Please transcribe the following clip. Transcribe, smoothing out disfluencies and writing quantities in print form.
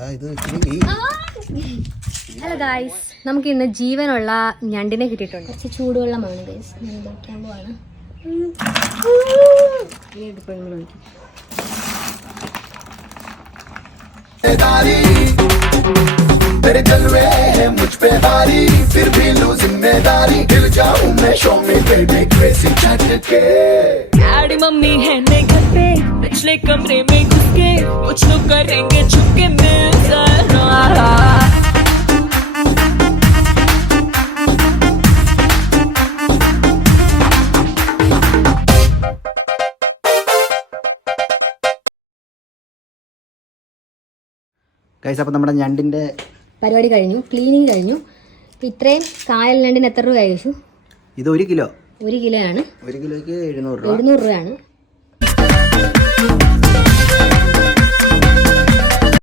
Hello guys, നമുക്ക് ഇന്ന് ജീവനുള്ള ഞണ്ടിനെ കിട്ടിയിട്ടുണ്ട്. കുറച്ച് ചൂടുവെള്ളമാണ് ഗൈസ്, ഞാൻ വയ്ക്കാൻ പോവാണ്. तेरे जलवे है मुझ पे भारी, फिर भी लू जिम्मेदारी, दिल जाऊं मैं शो में बेबी क्रेजी झटके। डैडी मम्मी है नहीं घर पे, पिछले कमरे में घुस के कुछ तो करेंगे छुपके मिलकर। ഗൈസ്, അപ്പോൾ നമ്മുടെ ഞണ്ടിൻ്റെ പരിപാടി കഴിഞ്ഞു, ക്ലീനിങ് കഴിഞ്ഞു. ഇത്രയും കായൽ ഞണ്ടിന് എത്ര രൂപ കഴിച്ചു? ഇത് 1 കിലോ. 1 കിലോ ആണ്. 1 കിലോയ്ക്ക് 700 രൂപ. 700 രൂപയാണ്.